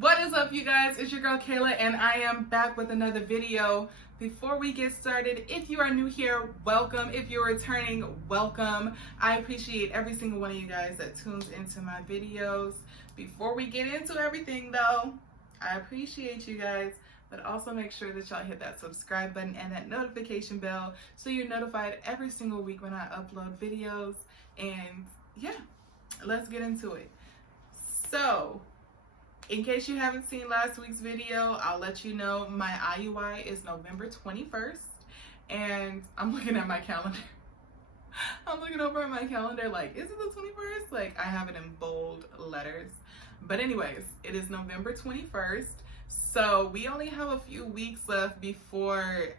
What is up, you guys? It's your girl Kayla, and I am back with another video. Before we get started, if you are new here, welcome. If you're returning, welcome. I appreciate every single one of you guys that tunes into my videos. Before we get into everything though, I appreciate you guys, but also make sure that y'all hit that subscribe button and that notification bell so you're notified every single week when I upload videos. And yeah, let's get into it. So, in case you haven't seen last week's video, I'll let you know my IUI is November 21st, and I'm looking at my calendar. I'm looking over at my calendar like, is it the 21st? Like, I have it in bold letters. But anyways, it is November 21st, so we only have a few weeks left before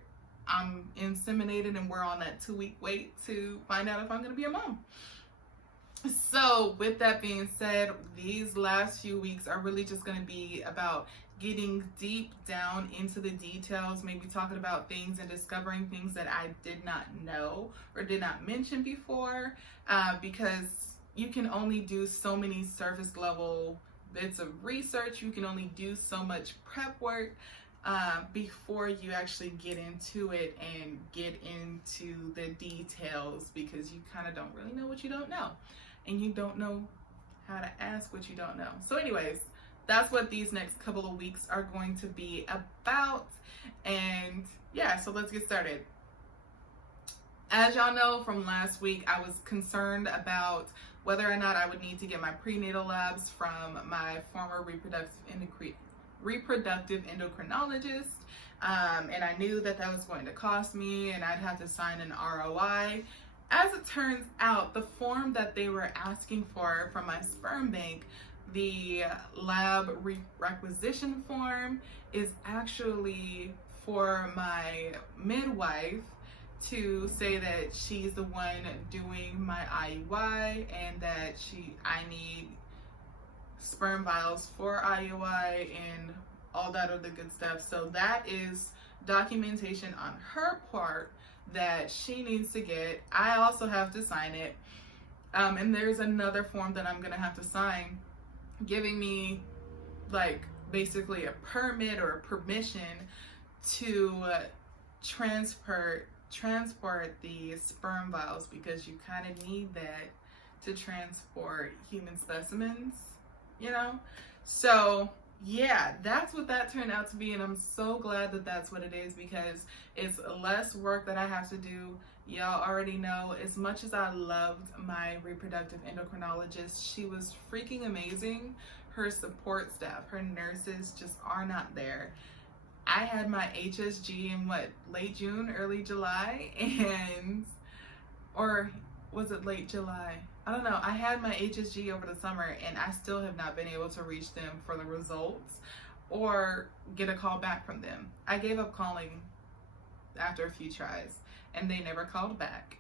I'm inseminated, and we're on that 2-week wait to find out if I'm gonna be a mom. So with that being said, these last few weeks are really just going to be about getting deep down into the details, maybe talking about things and discovering things that I did not know or did not mention before, because you can only do so many surface level bits of research. You can only do so much prep work before you actually get into it and get into the details, because you kind of don't really know what you don't know. And you don't know how to ask what you don't know. So anyways, that's what these next couple of weeks are going to be about. And yeah, so let's get started. As y'all know from last week, I was concerned about whether or not I would need to get my prenatal labs from my former reproductive endocrinologist. And I knew that that was going to cost me and I'd have to sign an ROI. As it turns out, the form that they were asking for from my sperm bank, the lab requisition form, is actually for my midwife to say that she's the one doing my IUI and that I need sperm vials for IUI and all that other good stuff. So that is documentation on her part that she needs to get. I also have to sign it. And there's another form that I'm gonna have to sign giving me like basically a permit or a permission to transport the sperm vials, because you kind of need that to transport human specimens, you know? So yeah, that's what that turned out to be, and I'm so glad that that's what it is, because it's less work that I have to do. Y'all already know, as much as I loved my reproductive endocrinologist, she was freaking amazing. Her support staff, her nurses just are not there. I had my HSG in late June, early July, or was it late July? I don't know. I had my HSG over the summer and I still have not been able to reach them for the results or get a call back from them. I gave up calling after a few tries and they never called back.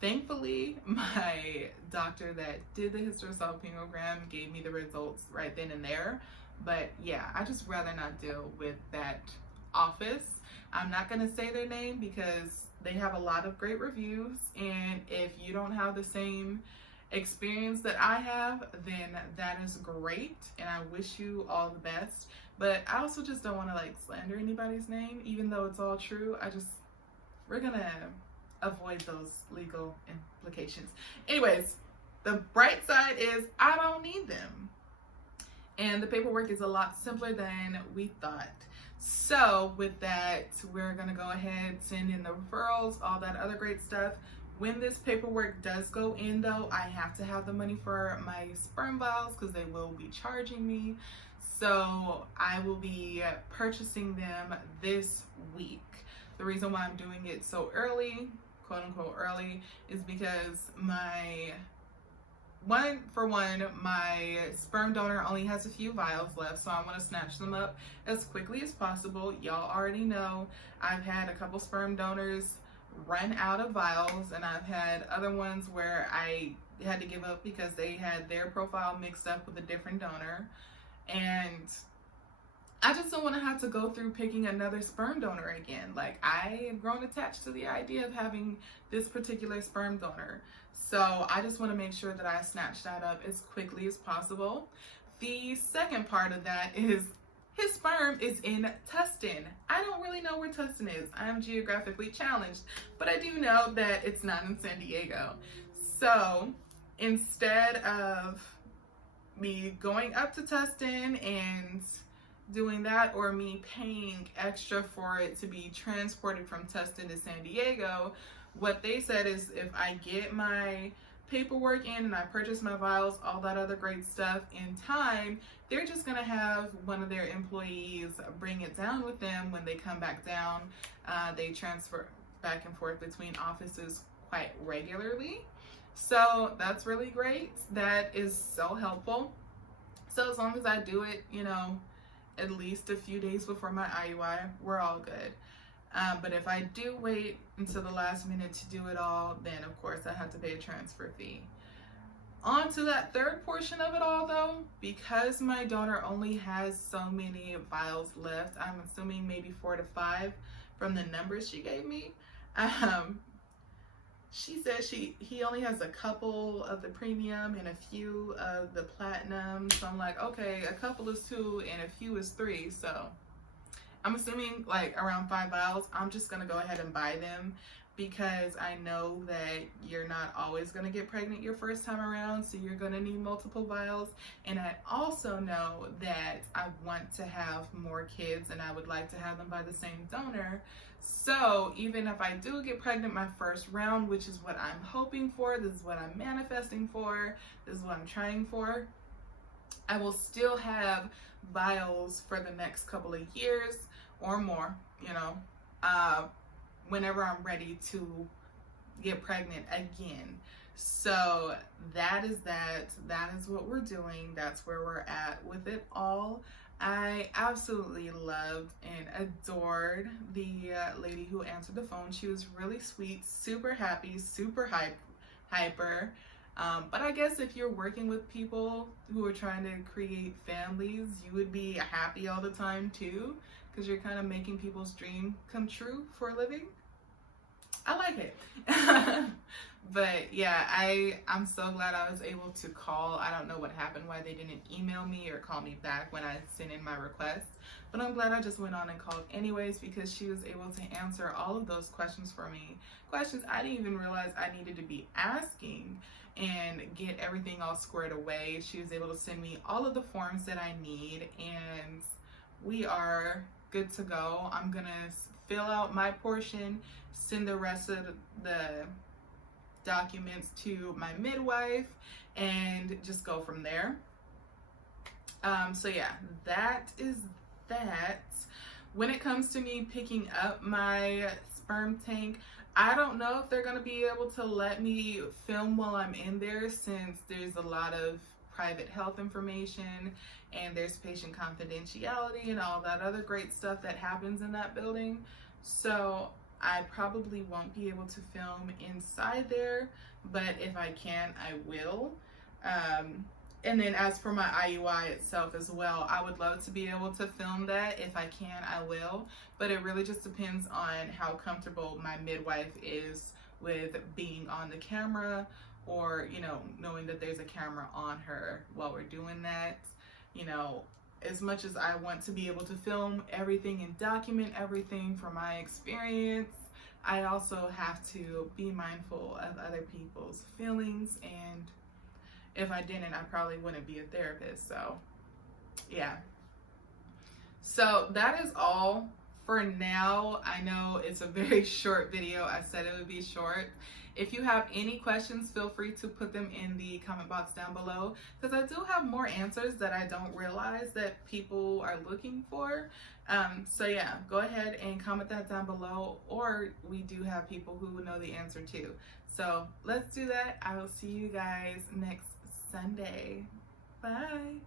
Thankfully, my doctor that did the hysterosalpingogram gave me the results right then and there. But yeah, I just rather not deal with that office. I'm not going to say their name because they have a lot of great reviews, and if you don't have the same experience that I have, then that is great, and I wish you all the best. But I also just don't want to like slander anybody's name, even though it's all true. We're gonna avoid those legal implications. Anyways, the bright side is I don't need them, and the paperwork is a lot simpler than we thought. So with that, we're gonna go ahead, send in the referrals, all that other great stuff. When this paperwork does go in though, I have to have the money for my sperm vials because they will be charging me. So I will be purchasing them this week. The reason why I'm doing it so early, quote unquote early, is because my sperm donor only has a few vials left, so I want to snatch them up as quickly as possible. Y'all already know I've had a couple sperm donors run out of vials, and I've had other ones where I had to give up because they had their profile mixed up with a different donor, and I just don't want to have to go through picking another sperm donor again. Like, I have grown attached to the idea of having this particular sperm donor. So I just want to make sure that I snatch that up as quickly as possible. The second part of that is his sperm is in Tustin. I don't really know where Tustin is. I am geographically challenged, but I do know that it's not in San Diego. So instead of me going up to Tustin and doing that, or me paying extra for it to be transported from Tustin to San Diego, what they said is if I get my paperwork in and I purchase my vials, all that other great stuff in time, they're just gonna have one of their employees bring it down with them when they come back down. They transfer back and forth between offices quite regularly. So that's really great. That is so helpful. So as long as I do it, you know, at least a few days before my IUI, we're all good. But if I do wait until the last minute to do it all, then of course I have to pay a transfer fee. On to that third portion of it all though, because my donor only has so many vials left, I'm assuming maybe 4 to 5 from the numbers she gave me. She said he only has a couple of the premium and a few of the platinum. So I'm like, okay, a couple is 2 and a few is 3. So I'm assuming like around 5 vials. I'm just gonna go ahead and buy them because I know that you're not always gonna get pregnant your first time around, so you're gonna need multiple vials. And I also know that I want to have more kids and I would like to have them by the same donor. So even if I do get pregnant my first round, which is what I'm hoping for, this is what I'm manifesting for, this is what I'm trying for, I will still have vials for the next couple of years or more, you know, whenever I'm ready to get pregnant again. So that is what we're doing. That's where we're at with it all. I absolutely loved and adored the lady who answered the phone. She was really sweet, super happy, super hyper. But I guess if you're working with people who are trying to create families, you would be happy all the time too, because you're kind of making people's dream come true for a living. I like it. But yeah, I'm so glad I was able to call. I don't know what happened, why they didn't email me or call me back when I sent in my request. But I'm glad I just went on and called anyways, because she was able to answer all of those questions for me. Questions I didn't even realize I needed to be asking, and get everything all squared away. She was able to send me all of the forms that I need, and we are good to go. I'm gonna fill out my portion, send the rest of the documents to my midwife, and just go from there. So yeah, that is that. When it comes to me picking up my sperm tank, I don't know if they're going to be able to let me film while I'm in there, since there's a lot of private health information and there's patient confidentiality and all that other great stuff that happens in that building. So I probably won't be able to film inside there, but if I can, I will. And then as for my IUI itself as well, I would love to be able to film that. If I can, I will. But it really just depends on how comfortable my midwife is with being on the camera, or, you know, knowing that there's a camera on her while we're doing that. You know, as much as I want to be able to film everything and document everything from my experience, I also have to be mindful of other people's feelings, and if I didn't, I probably wouldn't be a therapist. So yeah, so that is all for now. I know it's a very short video. I said it would be short. If you have any questions, feel free to put them in the comment box down below, because I do have more answers that I don't realize that people are looking for. So yeah, go ahead and comment that down below, or we do have people who know the answer too. So let's do that. I will see you guys next Sunday. Bye.